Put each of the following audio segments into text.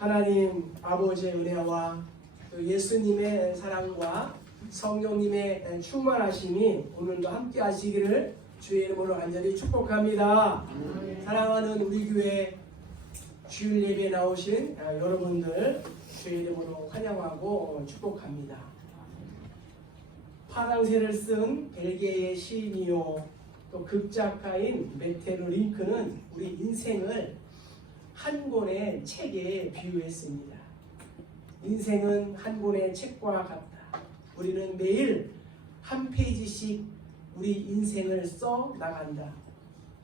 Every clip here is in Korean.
하나님 아버지의 은혜와 또 예수님의 사랑과 성령님의 충만하심이 오늘도 함께 하시기를 주의 이름으로 간절히 축복합니다. 사랑하는 우리 교회 주일 예배에 나오신 여러분들 주의 이름으로 환영하고 축복합니다. 파랑새를 쓴 벨기에의 시인이요 또 극작가인 메테르 링크는 우리 인생을 한 권의 책에 비유했습니다. 인생은 한 권의 책과 같다. 우리는 매일 한 페이지씩 우리 인생을 써 나간다.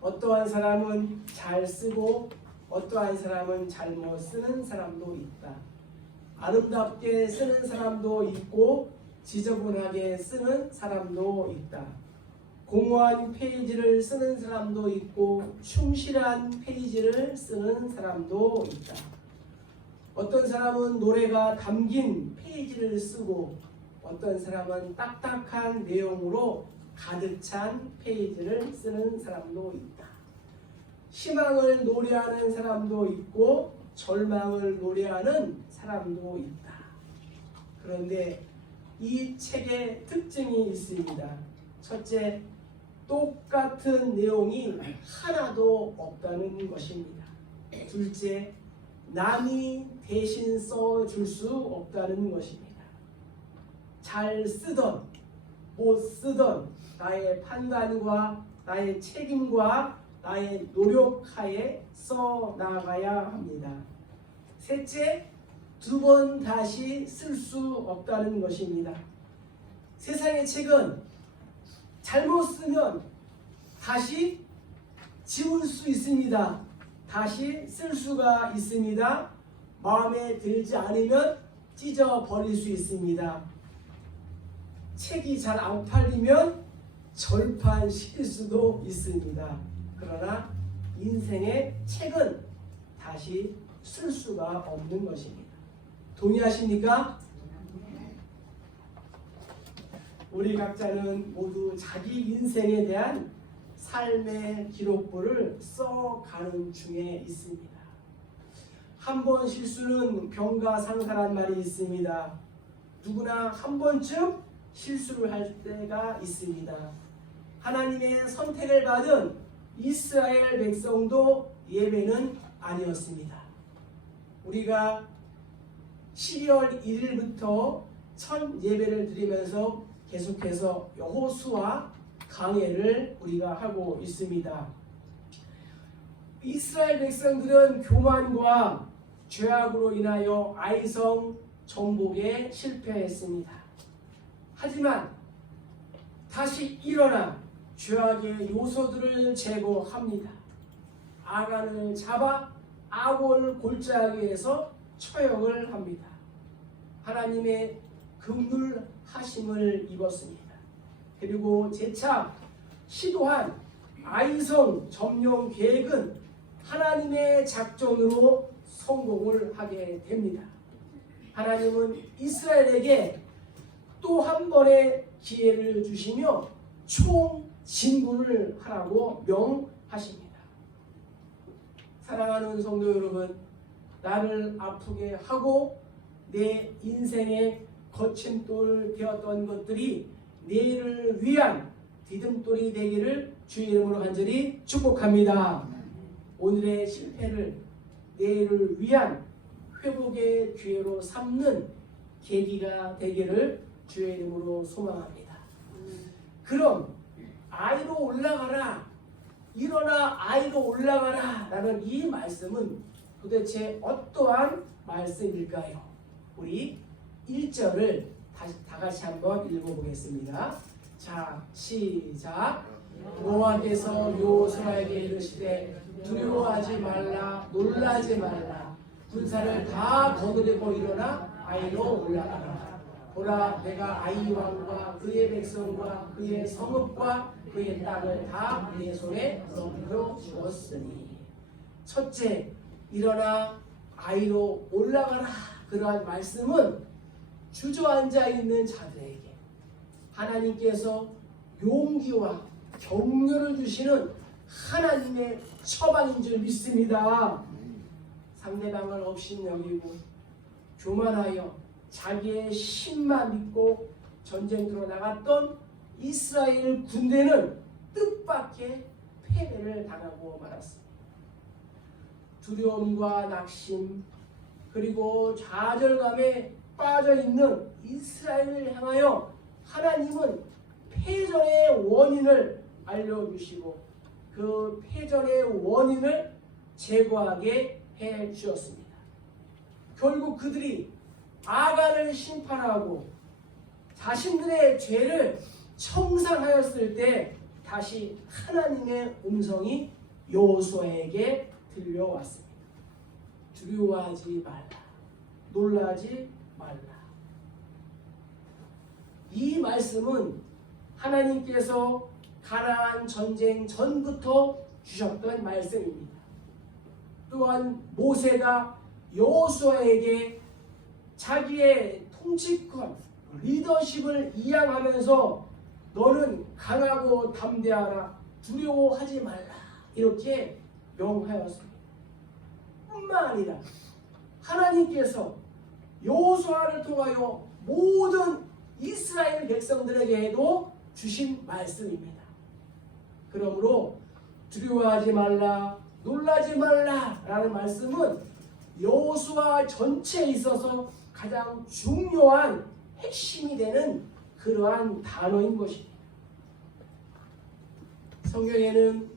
어떠한 사람은 잘 쓰고 어떠한 사람은 잘못 쓰는 사람도 있다. 아름답게 쓰는 사람도 있고 지저분하게 쓰는 사람도 있다. 공허한 페이지를 쓰는 사람도 있고 충실한 페이지를 쓰는 사람도 있다. 어떤 사람은 노래가 담긴 페이지를 쓰고 어떤 사람은 딱딱한 내용으로 가득 찬 페이지를 쓰는 사람도 있다. 희망을 노래하는 사람도 있고 절망을 노래하는 사람도 있다. 그런데 이 책의 특징이 있습니다. 첫째, 똑같은 내용이 하나도 없다는 것입니다. 둘째, 남이 대신 써줄 수 없다는 것입니다. 잘 쓰던 못 쓰던 나의 판단과 나의 책임과 나의 노력하에 써나가야 합니다. 셋째, 두 번 다시 쓸 수 없다는 것입니다. 세상의 책은 잘못 쓰면 다시 지울 수 있습니다. 다시 쓸 수가 있습니다. 마음에 들지 않으면 찢어버릴 수 있습니다. 책이 잘 안 팔리면 절판시킬 수도 있습니다. 그러나 인생의 책은 다시 쓸 수가 없는 것입니다. 동의하십니까? 우리 각자는 모두 자기 인생에 대한 삶의 기록부를 써가는 중에 있습니다. 한 번 실수는 병가상사란 말이 있습니다. 누구나 한 번쯤 실수를 할 때가 있습니다. 하나님의 선택을 받은 이스라엘 백성도 예외는 아니었습니다. 우리가 12월 1일부터 첫 예배를 드리면서 계속해서 여호수아 강해를 우리가 하고 있습니다. 이스라엘 백성들은 교만과 죄악으로 인하여 아이성 정복에 실패했습니다. 하지만 다시 일어나 죄악의 요소들을 제거합니다. 아간을 잡아 아골 골짜기에서 처형을 합니다. 하나님의 긍휼하심을 입었습니다. 그리고 재차 시도한 아이성 점령 계획은 하나님의 작전으로 성공을 하게 됩니다. 하나님은 이스라엘에게 또 한 번의 기회를 주시며 총진군을 하라고 명하십니다. 사랑하는 성도 여러분, 나를 아프게 하고 내 인생의 거침돌 되었던 것들이 내일을 위한 디딤돌이 되기를 주의 이름으로 간절히 축복합니다. 오늘의 실패를 내일을 위한 회복의 기회로 삼는 계기가 되기를 주의 이름으로 소망합니다. 그럼 아이로 올라가라, 일어나 아이로 올라가라 라는 이 말씀은 도대체 어떠한 말씀일까요? 우리 1절을 다 같이 한번 읽어보겠습니다. 자, 시작. 여호와께서 여호수아에게 이르시되 두려워하지 말라, 놀라지 말라. 군사를 다 거느리고 일어나 아이로 올라가라. 보라, 내가 아이 왕과 그의 백성과 그의 성읍과 그의 땅을 다 내 손에 넘겨 주었으니. 첫째, 일어나 아이로 올라가라. 그러한 말씀은 주저앉아 있는 자들에게 하나님께서 용기와 격려를 주시는 하나님의 처방인 줄 믿습니다. 상대방을 업신여기고 교만하여 자기의 신만 믿고 전쟁터로 나갔던 이스라엘 군대는 뜻밖의 패배를 당하고 말았습니다. 두려움과 낙심 그리고 좌절감에 빠져있는 이스라엘을 향하여 하나님은 패전의 원인을 알려주시고 그 패전의 원인을 제거하게 해 주었습니다. 결국 그들이 아간을 심판하고 자신들의 죄를 청산하였을 때 다시 하나님의 음성이 여호수아에게 들려왔습니다. 두려워하지 말라. 놀라지 말라. 이 말씀은 하나님께서 가나안 전쟁 전부터 주셨던 말씀입니다. 또한 모세가 여호수아에게 자기의 통치권, 리더십을 이양하면서 너는 강하고 담대하라, 두려워하지 말라 이렇게 명하였습니다. 뿐만 아니라 하나님께서 여호수아를 통하여 모든 이스라엘 백성들에게도 주신 말씀입니다. 그러므로 두려워하지 말라, 놀라지 말라 라는 말씀은 여호수아 전체에 있어서 가장 중요한 핵심이 되는 그러한 단어인 것입니다. 성경에는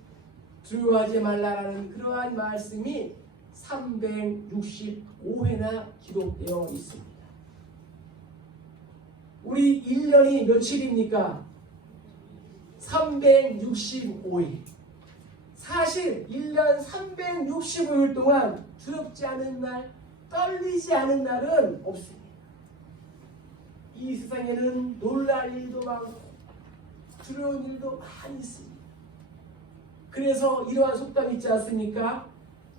두려워하지 말라라는 그러한 말씀이 365회나 기록되어 있습니다. 우리 1년이 며칠입니까? 365일. 사실 1년 365일 동안 두렵지 않은 날, 떨리지 않은 날은 없습니다. 이 세상에는 놀랄 일도 많고 두려운 일도 많이 있습니다. 그래서 이러한 속담이 있지 않습니까?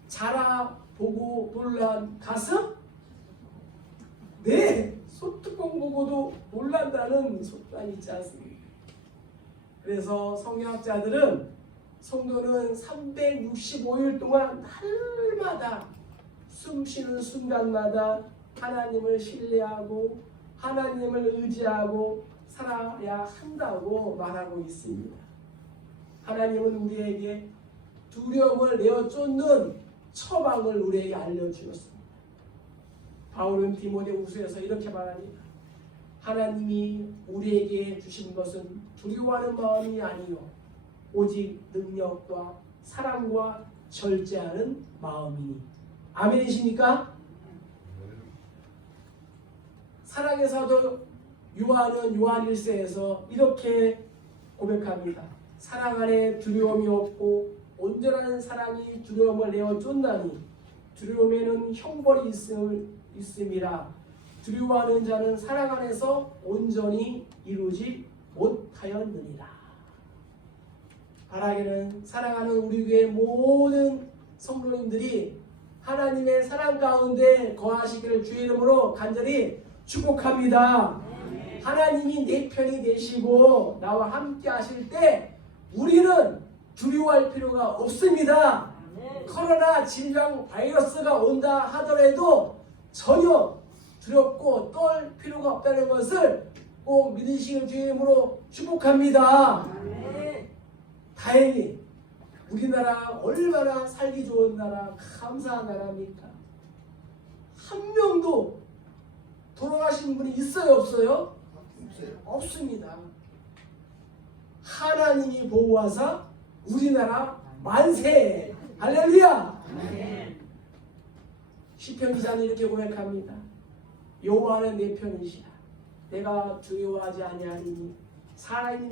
자라 보고 놀란 가슴? 네! 소뚜껑 보고도 놀란다는 속담이 있지 않습니까? 그래서 성경학자들은 성도는 365일 동안 날마다 숨쉬는 순간마다 하나님을 신뢰하고 하나님을 의지하고 살아야 한다고 말하고 있습니다. 하나님은 우리에게 두려움을 내어 쫓는 처방을 우리에게 알려주었습니다. 바울은 디모데후서에서 이렇게 말합니다. 하나님이 우리에게 주신 것은 두려워하는 마음이 아니요 오직 능력과 사랑과 절제하는 마음이니. 아멘이십니까? 사랑의 사도 요한은 요한 1세에서 이렇게 고백합니다. 사랑 안에 두려움이 없고 온전한 사랑이 두려움을 내어 쫓나니 두려움에는 형벌이 있음이라. 두려워하는 자는 사랑 안에서 온전히 이루지 못하였느니라. 바라기는 사랑하는 우리 교회 모든 성도님들이 하나님의 사랑 가운데 거하시기를 주의 이름으로 간절히 축복합니다. 하나님이 내 편이 되시고 나와 함께 하실 때 우리는 두려워할 필요가 없습니다. 코로나 질병 바이러스가 온다 하더라도 전혀 두렵고 떨 필요가 없다는 것을 꼭 믿으시길 주의 이름으로 축복합니다. 다행히 우리나라 얼마나 살기 좋은 나라, 감사한 나라입니까? 한 명도 돌아가신 분이 있어요, 없어요? 없습니다. 하나님이 보호하사 우리나라 만세! 할렐루야! 시편 기자는 이렇게 고백합니다. 여호와는 내 편이시라. 내가 두려워하지 아니하리니 사람이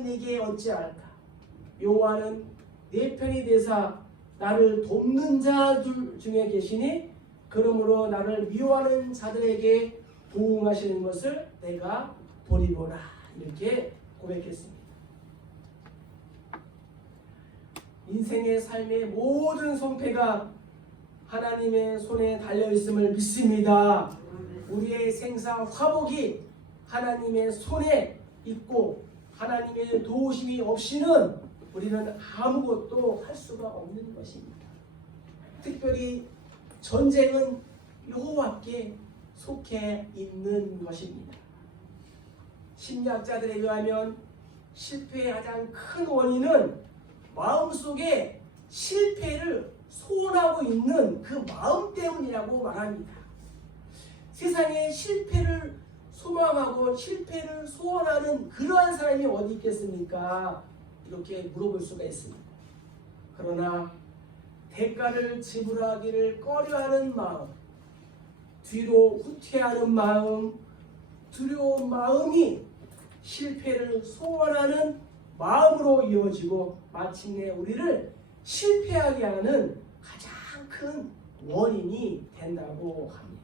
내게 어찌할까? 여호와는 내 편이 되사 나를 돕는 자들 중에 계시니 그러므로 나를 미워하는 자들에게 보응하시는 것을 내가 보리로라. 이렇게 고백했습니다. 인생의 삶의 모든 손패가 하나님의 손에 달려있음을 믿습니다. 우리의 생사 화복이 하나님의 손에 있고 하나님의 도우심이 없이는 우리는 아무것도 할 수가 없는 것입니다. 특별히 전쟁은 여호와께 속해 있는 것입니다. 심리학자들에 의하면 실패의 가장 큰 원인은 마음속에 실패를 소원하고 있는 그 마음 때문이라고 말합니다. 세상에 실패를 소망하고 실패를 소원하는 그러한 사람이 어디 있겠습니까? 이렇게 물어볼 수가 있습니다. 그러나 대가를 지불하기를 꺼려하는 마음, 뒤로 후퇴하는 마음, 두려운 마음이 실패를 소원하는 마음으로 이어지고 마침내 우리를 실패하게 하는 가장 큰 원인이 된다고 합니다.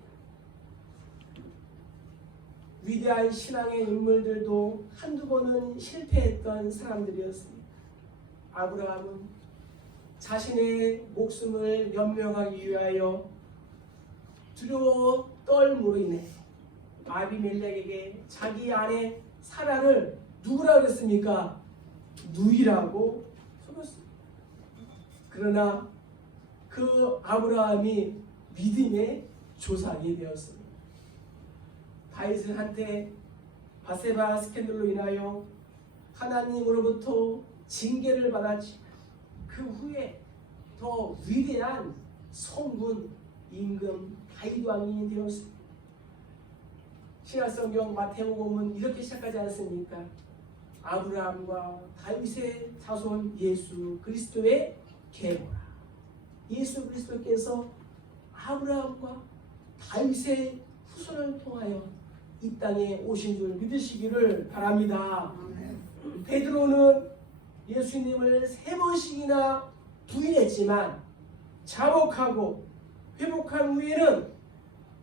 위대한 신앙의 인물들도 한두 번은 실패했던 사람들이었습니다. 아브라함은 자신의 목숨을 연명하기 위하여 두려워 떨므로 인해 아비멜렉에게 자기 아내 사라를 누구라고 그랬습니까? 누이라고 속였습니다. 그러나 그 아브라함이 믿음의 조상이 되었습니다. 다윗은 한때 바세바 스캔들로 인하여 하나님으로부터 징계를 받았지만 그 후에 더 위대한 성군 임금 다윗 왕이 되었습니다. 신약성경 마태복음은 이렇게 시작하지 않습니까? 아브라함과 다윗의 자손 예수 그리스도의 계보라. 예수 그리스도께서 아브라함과 다윗의 후손을 통하여 이 땅에 오신 줄 믿으시기를 바랍니다. 베드로는 예수님을 3번씩이나 부인했지만 자복하고 회복한 후에는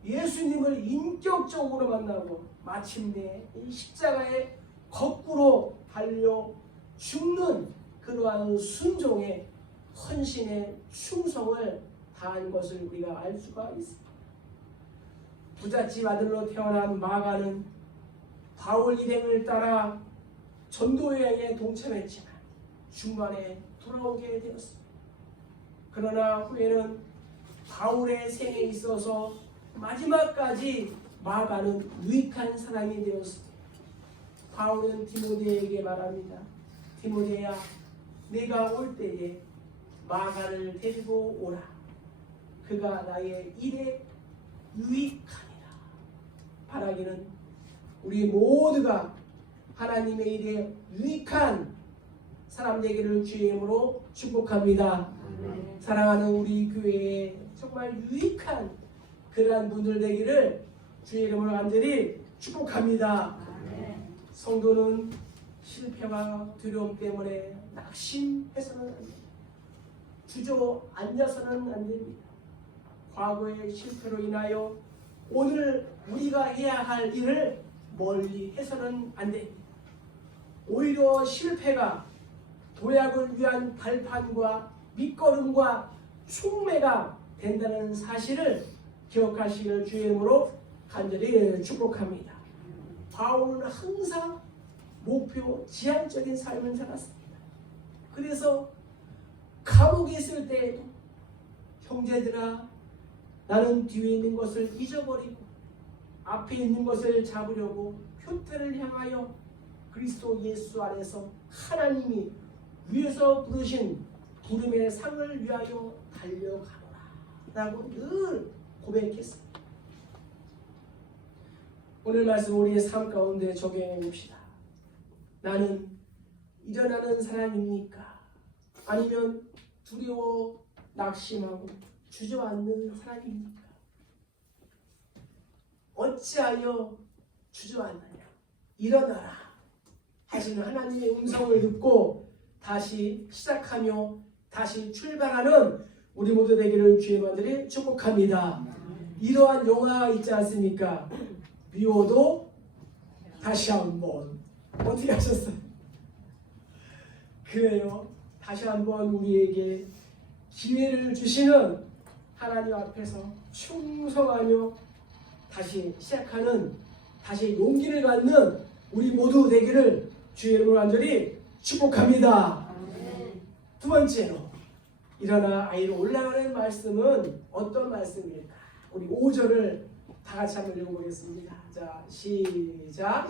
예수님을 인격적으로 만나고 마침내 이 십자가에 거꾸로 달려 죽는 그러한 순종의 헌신의 충성을 다한 것을 우리가 알 수가 있습니다. 부잣집 아들로 태어난 마가는 바울 일행을 따라 전도 여행에 동참했지만 중간에 돌아오게 되었습니다. 그러나 후에는 바울의 생에 있어서 마지막까지 마가는 유익한 사람이 되었습니다. 바울은 디모데에게 말합니다. 디모데야, 내가 올 때에 마가를 데리고 오라. 그가 나의 일에 유익하니라. 바라기는 우리 모두가 하나님의 일에 유익한 사람 되기를 주의 이름으로 축복합니다. 사랑하는 우리 교회에 정말 유익한 그러한 분들 되기를 주의 이름으로 간절히 축복합니다. 성도는 실패와 두려움 때문에 낙심해서는 안 됩니다. 주저앉아서는 안 됩니다. 과거의 실패로 인하여 오늘 우리가 해야 할 일을 멀리 해서는 안 됩니다. 오히려 실패가 도약을 위한 발판과 밑거름과 촉매가 된다는 사실을 기억하시기를 주의 이름으로 간절히 축복합니다. 바울은 항상 목표 지향적인 삶을 살았습니다. 그래서 감옥에 있을 때에도 형제들아 나는 뒤에 있는 것을 잊어버리고 앞에 있는 것을 잡으려고 표태를 향하여 그리스도 예수 안에서 하나님이 위에서 부르신 부름의 상을 위하여 달려가노라 라고 늘 고백했습니다. 오늘 말씀 우리의 삶 가운데 적용해 봅시다. 나는 일어나는 사람입니까? 아니면 두려워 낙심하고 주저앉는 사람입니까? 어찌하여 주저앉느냐? 일어나라 하시는 하나님의 음성을 듣고 다시 시작하며 다시 출발하는 우리 모두 되기를 주의 간절히 축복합니다. 이러한 영화가 있지 않습니까? 미워도 다시 한번. 어떻게 하셨어요? 그래요. 다시 한번 우리에게 기회를 주시는 하나님 앞에서 충성하며 다시 시작하는, 다시 용기를 갖는 우리 모두 되기를 주의 이름으로 간절히 축복합니다. 두 번째로 일어나 아이로 올라가는 말씀은 어떤 말씀일까? 우리 5절을 다 같이 한번 읽어보겠습니다. 자, 시작.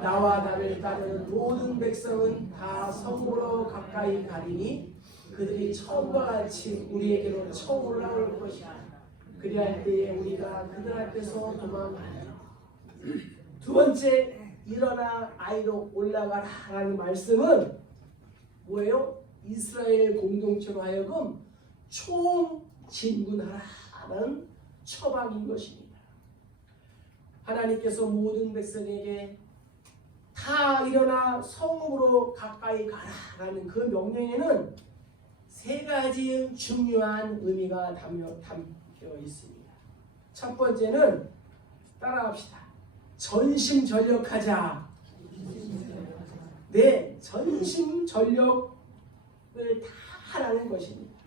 나와 나를 따르는 모든 백성은 다 성으로 가까이 가리니 그들이 처음과 같이 우리에게로 처음 올라올 것이다. 그리할 때에 우리가 그들 앞에서 도망가리라. 두 번째, 일어나 아이로 올라가라라는 말씀은 뭐예요? 이스라엘 공동체로 하여금 총진군하라는 처방인 것입니다. 하나님께서 모든 백성에게 다 일어나 성읍으로 가까이 가라라는 그 명령에는 세 가지 중요한 의미가 담겨 있습니다. 첫 번째는 따라합시다. 전심전력하자. 네, 전심전력을 다 하라는 것입니다.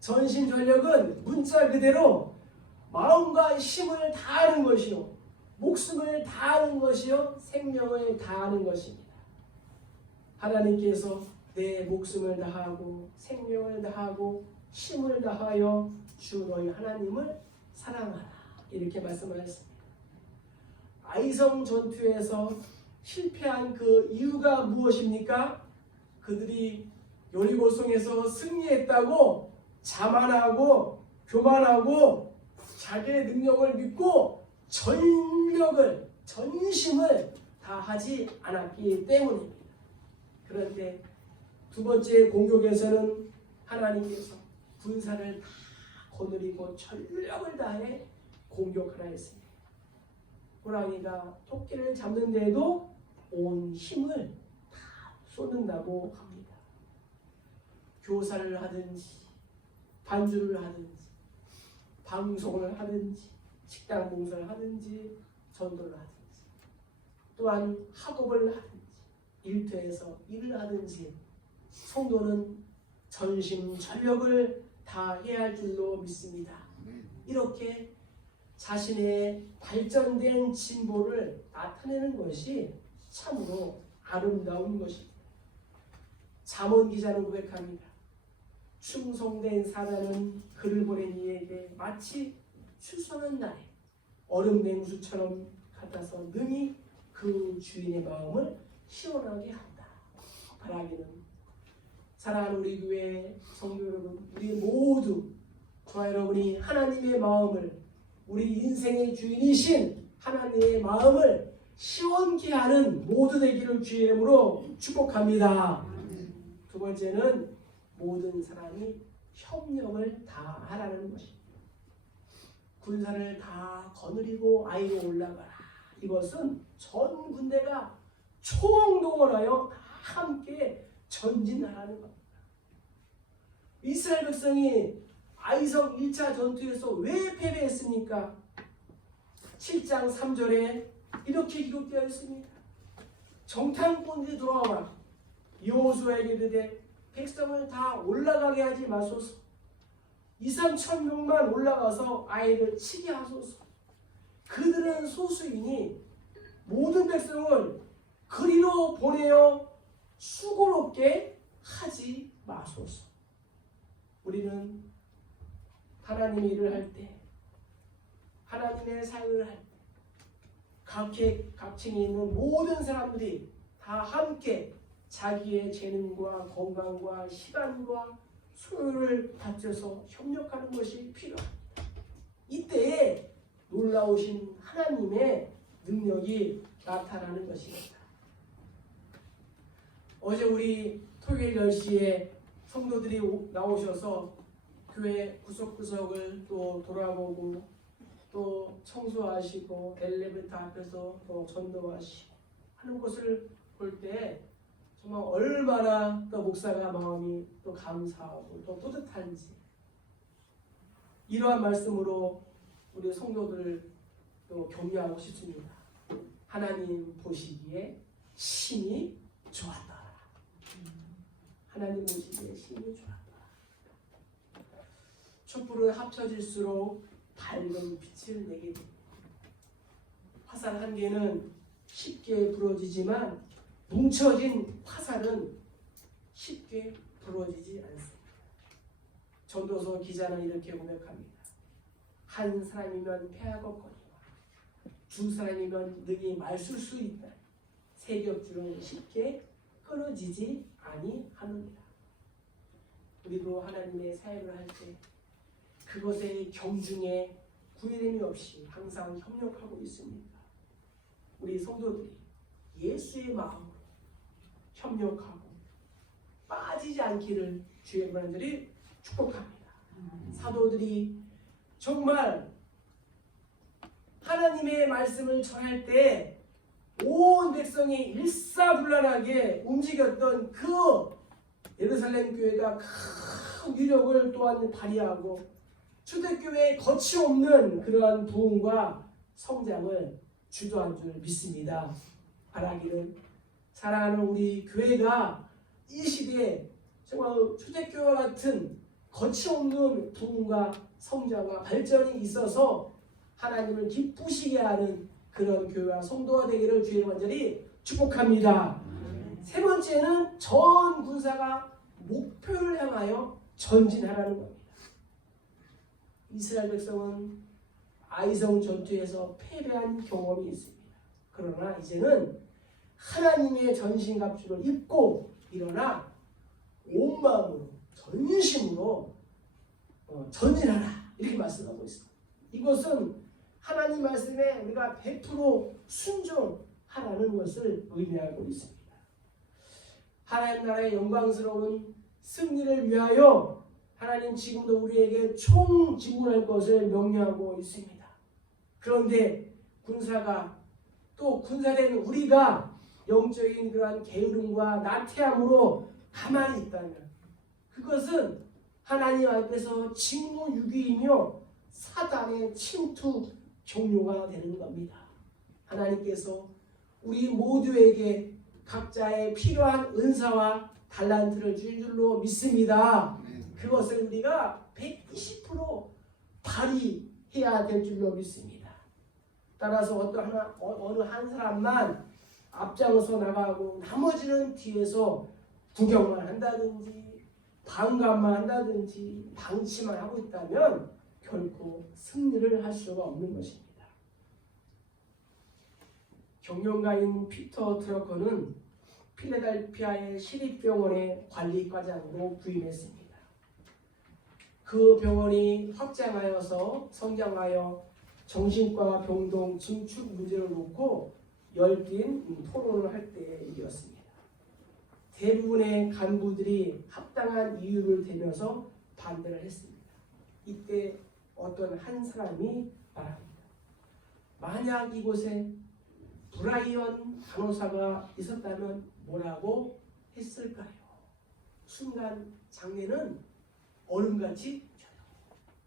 전심전력은 문자 그대로 마음과 힘을 다하는 것이요, 목숨을 다하는 것이요, 생명을 다하는 것입니다. 하나님께서 내 목숨을 다하고 생명을 다하고 힘을 다하여 주 너희 하나님을 사랑하라, 이렇게 말씀하셨습니다. 아이성 전투에서 실패한 그 이유가 무엇입니까? 그들이 여리고성에서 승리했다고 자만하고 교만하고 자기의 능력을 믿고 전력을, 전심을 다하지 않았기 때문입니다. 그런데 두 번째 공격에서는 하나님께서 군사를 다 거느리고 전력을 다해 공격하라 했습니다. 호랑이가 토끼를 잡는데도 온 힘을 다 쏟는다고 합니다. 교사를 하든지 반주를 하든지 방송을 하든지 식당 봉사를 하든지 전도를 하든지 또한 학업을 하든지 일터에서 일을 하든지 성도는 전심전력을 다해야 할 줄로 믿습니다. 이렇게 자신의 발전된 진보를 나타내는 것이 참으로 아름다운 것입니다. 잠언 기자는 고백합니다. 충성된 사자는 그를 보낸 이에게 마치 추수하는 날에 얼음 냉수처럼 같아서 능히 그 주인의 마음을 시원하게 한다. 바라기는 사랑하는 우리 교회 성도 여러분, 우리 모두 저와 여러분이 하나님의 마음을, 우리 인생의 주인이신 하나님의 마음을 시원케 하는 모두 되기를 주의 이름으로 축복합니다. 두 번째는 모든 사람이 협력을 다 하라는 것입니다. 군사를 다 거느리고 아이로 올라가라. 이것은 전 군대가 총동원하여 다 함께 전진하라는 겁니다. 이스라엘 백성이 아이성 1차 전투에서 왜 패배했습니까? 7장 3절에 이렇게 기록되어 있습니다. 정탐꾼들이 돌아와라. 여호수아에게 이르되 백성을 다 올라가게 하지 마소서. 2,000~3,000명만 올라가서 아이를 치게 하소서. 그들은 소수이니 모든 백성을 그리로 보내어 수고롭게 하지 마소서. 우리는 하나님의 일을 할 때, 하나님의 사역을 할 때, 각층에 있는 모든 사람들이 다 함께 자기의 재능과 건강과 시간과 소요를 바쳐서 협력하는 것이 필요합니다. 이때에 놀라우신 하나님의 능력이 나타나는 것입니다. 어제 우리 토요일 10시에 성도들이 나오셔서 교회 구석구석을 또 돌아보고 또 청소하시고 엘리베이터 앞에서 또 전도하시고 하는 것을 볼 때 정말 얼마나 또 목사가 마음이 또 감사하고 또 뿌듯한지, 이러한 말씀으로 우리 성도들을 또 격려하고 싶습니다. 하나님 보시기에 심히 좋았더라. 하나님 보시기에 심히 좋았더라. 촛불은 합쳐질수록 밝은 빛을 내게 됩니다. 화살 한 개는 쉽게 부러지지만 뭉쳐진 화살은 쉽게 부러지지 않습니다. 전도서 기자는 이렇게 고백합니다. 한 사람이면 패하겠거니와 두 사람이면 능히 말쓸 수 있다. 세 겹줄은 쉽게 끊어지지 아니하느니라. 우리도 하나님의 사역을 할 때 그것의 경중에 구애됨이 없이 항상 협력하고 있습니다. 우리 성도들이 예수의 마음으로 협력하고 빠지지 않기를 주의 분들이 축복합니다. 사도들이 정말 하나님의 말씀을 전할 때 온 백성이 일사불란하게 움직였던 그 예루살렘 교회가 큰 위력을 또한 발휘하고 초대교회의 거침없는 그러한 부흥과 성장을 주도한 줄 믿습니다. 바라기를 사랑하는 우리 교회가 이 시대에 정말 초대교회와 같은 거침없는 부흥과 성장과 발전이 있어서 하나님을 기쁘시게 하는 그런 교회와 성도가 되기를 주의 완전히 축복합니다. 세 번째는 전 군사가 목표를 향하여 전진하라는 겁니다. 이스라엘 백성은 아이성 전투에서 패배한 경험이 있습니다. 그러나 이제는 하나님의 전신갑주를 입고 일어나 온 마음으로 전심으로 전진하라 이렇게 말씀하고 있습니다. 이것은 하나님 말씀에 우리가 100% 순종하라는 것을 의미하고 있습니다. 하나님 나라의 영광스러운 승리를 위하여 하나님 지금도 우리에게 총진군할 것을 명령하고 있습니다. 그런데 군사가 또 군사된 우리가 영적인 그러한 게으름과 나태함으로 가만히 있다면 그것은 하나님 앞에서 직무유기이며 사단의 침투 종료가 되는 겁니다. 하나님께서 우리 모두에게 각자의 필요한 은사와 달란트를 주신 줄로 믿습니다. 그것을 우리가 120% 발휘해야 될 줄로 믿습니다. 따라서 어느 한 사람만 앞장서 나가고 나머지는 뒤에서 구경만 한다든지 방관만 한다든지 방치만 하고 있다면 결코 승리를 할 수가 없는 것입니다. 경영가인 피터 트러커는 필라델피아의 시립병원의 관리과장으로 부임했습니다. 그 병원이 확장하여서 성장하여 정신과 병동 증축 문제를 놓고 열띤 토론을 할 때의 일이었습니다. 대부분의 간부들이 합당한 이유를 대면서 반대를 했습니다. 이때 어떤 한 사람이 말합니다. 만약 이곳에 브라이언 간호사가 있었다면 뭐라고 했을까요? 순간 장례는 얼음같이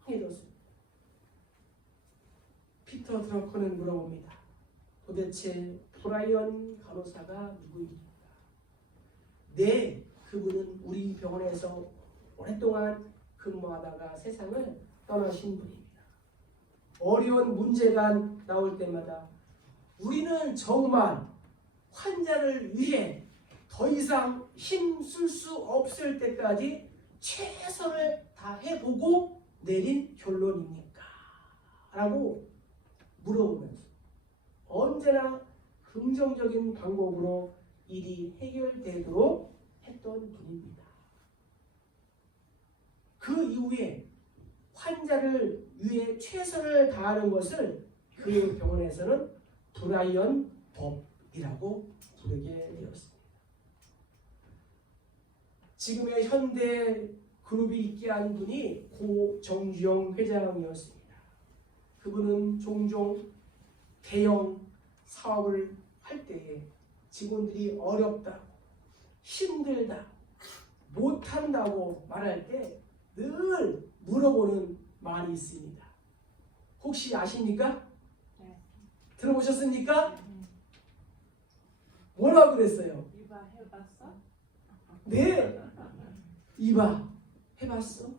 조용해졌습니다. 피터 드러커는 물어봅니다. 도대체 브라이언 간호사가 누구입니까? 네, 그분은 우리 병원에서 오랫동안 근무하다가 세상을 떠나신 분입니다. 어려운 문제가 나올 때마다 우리는 정말 환자를 위해 더 이상 힘쓸 수 없을 때까지 최선을 다해보고 내린 결론입니까? 라고 물어보면서 언제나 긍정적인 방법으로 일이 해결되도록 했던 분입니다. 그 이후에 환자를 위해 최선을 다하는 것을 그 병원에서는 브라이언 법이라고 부르게 되었습니다. 지금의 현대 그룹이 있게 한 분이 고 정주영 회장이었습니다. 그분은 종종 대형 사업을 할 때에 직원들이 어렵다, 힘들다, 못한다고 말할 때 늘 물어보는 말이 있습니다. 혹시 아십니까? 네. 들어보셨습니까? 뭐라고 그랬어요? 이봐 해봤어? 네. 이봐 해봤어?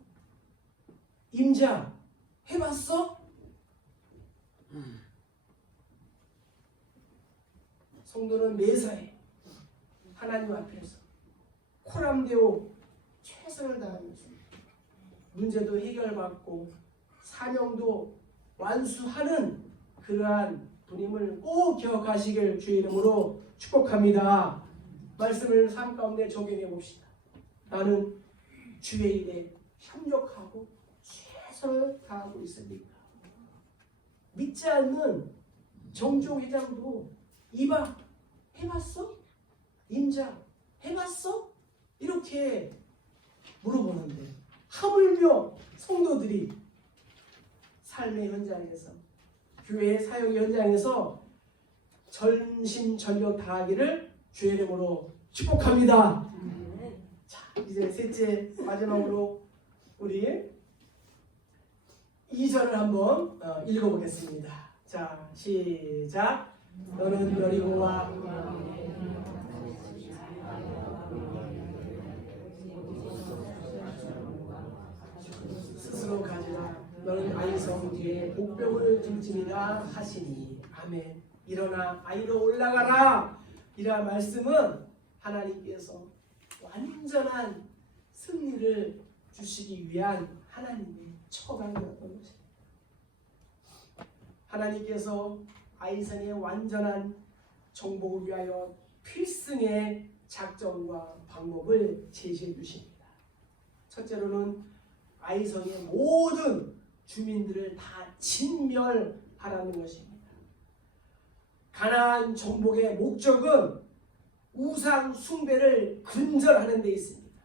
임자 해봤어? 성도는 매사에 하나님 앞에서 코람되어 최선을 다하면서 문제도 해결받고 사명도 완수하는 그러한 분임을 꼭 기억하시길 주의 이름으로 축복합니다. 말씀을 삶 가운데 적용해 봅시다. 나는 주의 일에 협력하고 최선을 다하고 있습니까? 믿지 않는 정종 회장도 이봐 해봤어? 임자 해봤어? 이렇게 물어보는데 하물며 성도들이 삶의 현장에서 교회의 사역 현장에서 전심전력 다하기를 주의 이름으로 축복합니다. 자, 이제 셋째 마지막으로 우리 2절을 한번 읽어보겠습니다. 자, 시작. 너는 여리고와 스스로 가지라. 너는 아이성 뒤에 복병을 들지니라 하시니. 아멘. 일어나 아이로 올라가라. 이라 말씀은 하나님께서 완전한 승리를 주시기 위한 하나님의 처방이었던 것입니다. 하나님께서 아이성의 완전한 정복을 위하여 필승의 작전과 방법을 제시해 주십니다. 첫째로는 아이성의 모든 주민들을 다 진멸하라는 것입니다. 가나안 정복의 목적은 우상 숭배를 근절하는 데 있습니다.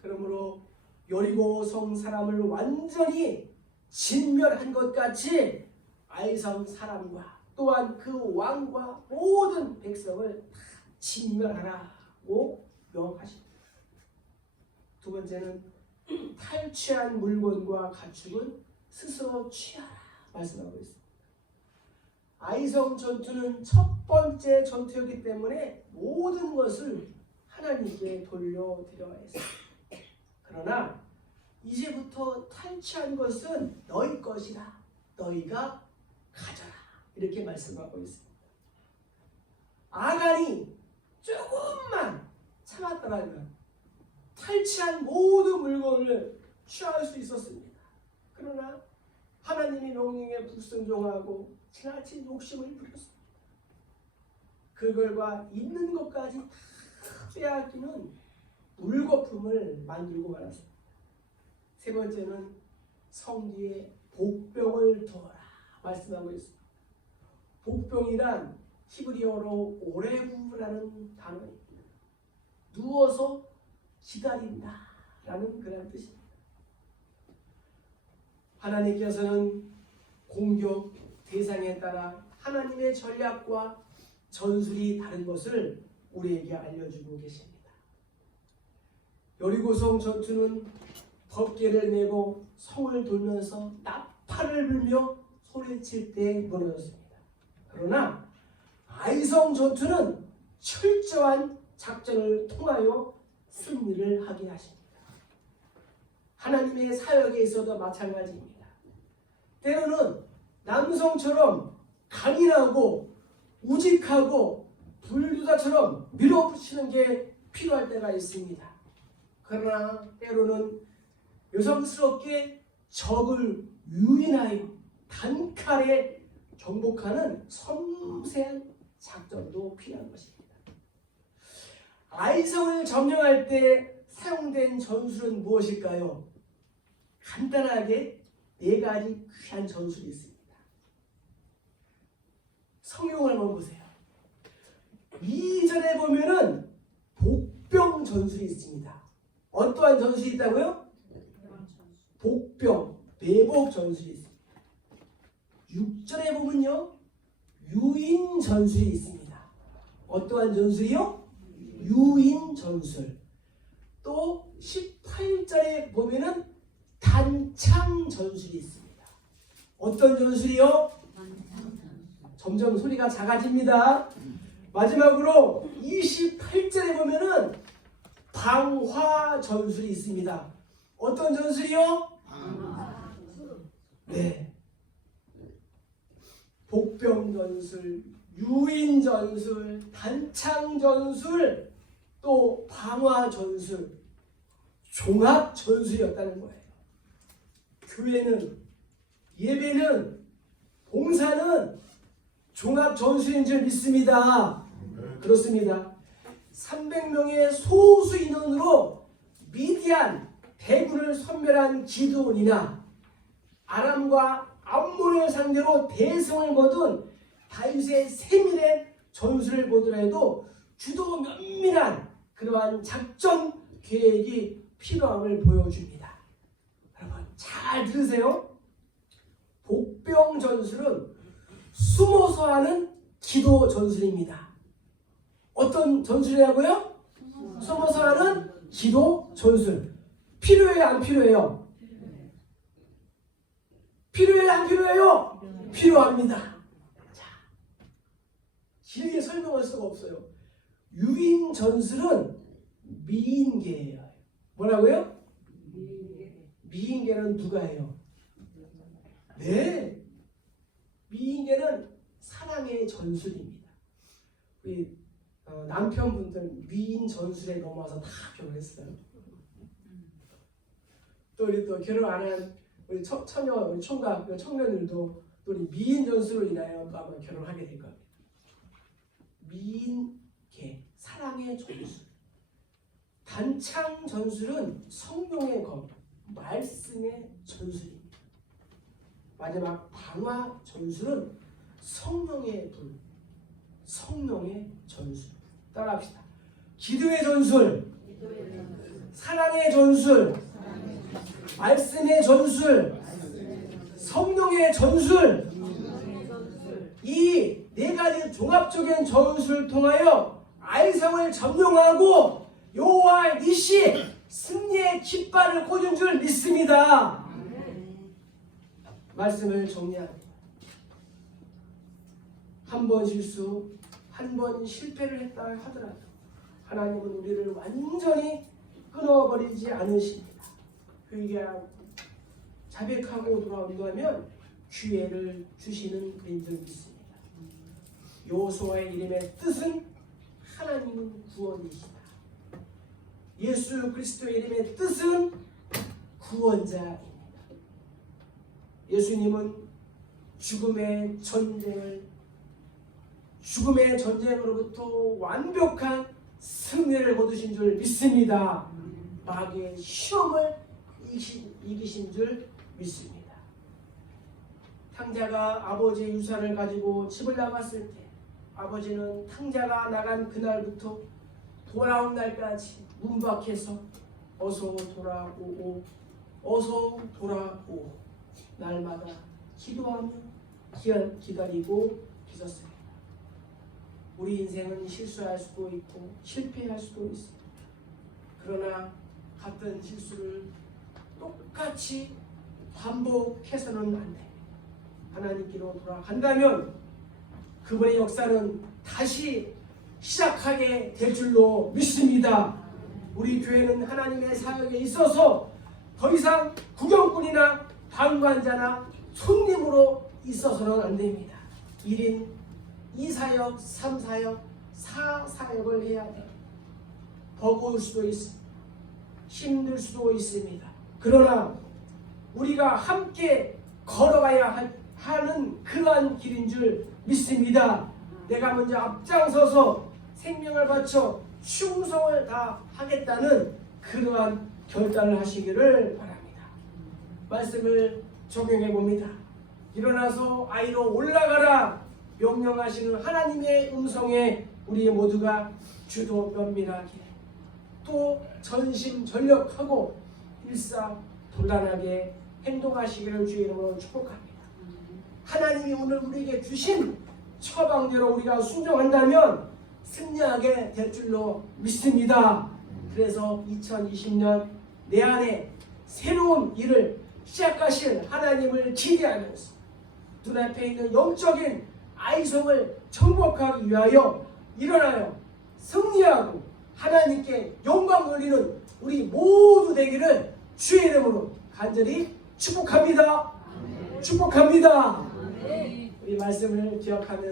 그러므로 여리고 성 사람을 완전히 진멸한 것 같이 아이성 사람과 또한 그 왕과 모든 백성을 다 진멸하라고 명하십니다. 두 번째는 탈취한 물건과 가축은 스스로 취하라 말씀하고 있습니다. 아이성 전투는 첫 번째 전투였기 때문에 모든 것을 하나님께 돌려드려야 했습니다. 그러나 이제부터 탈취한 것은 너희 것이다. 너희가 가져라. 이렇게 말씀하고 있습니다. 아간이 조금만 참았더라면 탈취한 모든 물건을 취할 수 있었습니다. 그러나 하나님의 명령에 불순종하고 지나친 욕심을 부렸습니다. 그 결과 있는 것까지 다 빼앗기는 물거품을 만들고 말았습니다. 세 번째는 성 뒤에 복병을 두어라 말씀하고 있습니다. 복병이란 히브리어로 오레구라는 단어입니다. 누워서 기다린다라는 그런 뜻입니다. 하나님께서는 공격 대상에 따라 하나님의 전략과 전술이 다른 것을 우리에게 알려주고 계십니다. 여리고성 전투는 법궤를 메고 성을 돌면서 나팔을 불며 소리칠 때 무너졌습니다. 그러나 아이성 전투는 철저한 작전을 통하여 승리를 하게 하십니다. 하나님의 사역에 있어도 마찬가지입니다. 때로는 남성처럼 강인하고 우직하고 불두다처럼 밀어붙이는 게 필요할 때가 있습니다. 그러나 때로는 여성스럽게 적을 유인하여 단칼에 정복하는 섬세한 작전도 필요한 것입니다. 아이성을 점령할 때 사용된 전술은 무엇일까요? 간단하게 4가지 귀한 전술이 있습니다. 성경을 한번 보세요. 2절에 보면은 복병 전술이 있습니다. 어떠한 전술이 있다고요? 복병, 매복 전술이 있습니다. 6절에 보면요, 유인 전술이 있습니다. 어떠한 전술이요? 유인 전술. 또 18절에 보면은 단창 전술이 있습니다. 어떤 전술이요? 점점 소리가 작아집니다. 마지막으로 28절에 보면은 방화 전술이 있습니다. 어떤 전술이요? 네. 복병 전술, 유인 전술, 단창 전술, 또 방화 전술, 종합 전술이었다는 거예요. 교회는, 예배는, 봉사는 종합전술인 줄 믿습니다. 그렇습니다. 300명의 소수 인원으로 미디안 대군을 섬멸한 기드온이나 아람과 암몬을 상대로 대성을 거둔 다윗의 세밀한 전술을 보더라도 주도 면밀한 그러한 작전 계획이 필요함을 보여줍니다. 여러분 잘 들으세요. 복병 전술은 숨어서 하는 기도 전술입니다. 어떤 전술이라고요? 숨어서 하는 기도 전술. 필요해요, 안 필요해요? 필요해요, 안 필요해요? 필요합니다. 자, 길게 설명할 수가 없어요. 유인 전술은 미인계예요. 뭐라고요? 미인계는 누가 해요? 네, 미인계는 사랑의 전술입니다. 우리 남편분들 미인 전술에 넘어와서 다 결혼했어요. 또 우리 또 결혼 안 한 우리 처녀, 우리 총각 청년들도 또 우리 미인 전술로 인하여 또 아마 결혼하게 될 겁니다. 미인계, 사랑의 전술. 단창 전술은 성령의 검, 말씀의 전술입니다. 마지막 방화 전술은 성령의 불, 성령의 전술. 따라합시다. 기도의 전술, 사랑의 전술, 말씀의 전술, 성령의 전술. 이 네 가지 종합적인 전술을 통하여 아이성을 점령하고 여호와 니시 승리의 깃발을 꽂은 줄 믿습니다. 말씀을 정리합니다. 한 번 실수, 한 번 실패를 했다 하더라도 하나님은 우리를 완전히 끊어버리지 않으십니다. 회개하고 자백하고 돌아온다면 기회를 주시는 분인 줄 믿습니다. 여호수아의 이름의 뜻은 하나님은 구원이시다. 예수 그리스도의 이름의 뜻은 구원자입니다. 예수님은 죽음의 전쟁으로부터 완벽한 승리를 거두신 줄 믿습니다. 마귀의 시험을 이기신 줄 믿습니다. 탕자가 아버지의 유산을 가지고 집을 나갔을 때 아버지는 탕자가 나간 그날부터 돌아온 날까지 문밖에서 어서 돌아오오, 어서 돌아오오 날마다 기도하며 기다리고 계셨습니다. 우리 인생은 실수할 수도 있고 실패할 수도 있습니다. 그러나 같은 실수를 똑같이 반복해서는 안 됩니다. 하나님께로 돌아간다면 그분의 역사는 다시 시작하게 될 줄로 믿습니다. 우리 교회는 하나님의 사역에 있어서 더 이상 구경꾼이나 방관자나 손님으로 있어서는 안 됩니다. 1인 2사역, 3사역, 4사역을 해야 돼요. 버거울 수도 있습니다. 힘들 수도 있습니다. 그러나 우리가 함께 걸어가야 하는 그러한 길인 줄 믿습니다. 내가 먼저 앞장서서 생명을 바쳐 충성을 다하겠다는 그러한 결단을 하시기를 바랍니다. 말씀을 적용해 봅니다. 일어나서 아이로 올라가라 명령하시는 하나님의 음성에 우리 모두가 주도 면밀하게 또 전심전력하고 일사불란하게 행동하시기를 주의 이름으로 축복합니다. 하나님이 오늘 우리에게 주신 처방대로 우리가 순종한다면 승리하게 될 줄로 믿습니다. 그래서 2020년 내 안에 새로운 일을 시작하실 하나님을 기대하면서 눈앞에 있는 영적인 아이성을 정복하기 위하여 일어나요 승리하고 하나님께 영광 돌리는 우리 모두 되기를 주의 이름으로 간절히 축복합니다. 축복합니다. 이 말씀을 기억하면서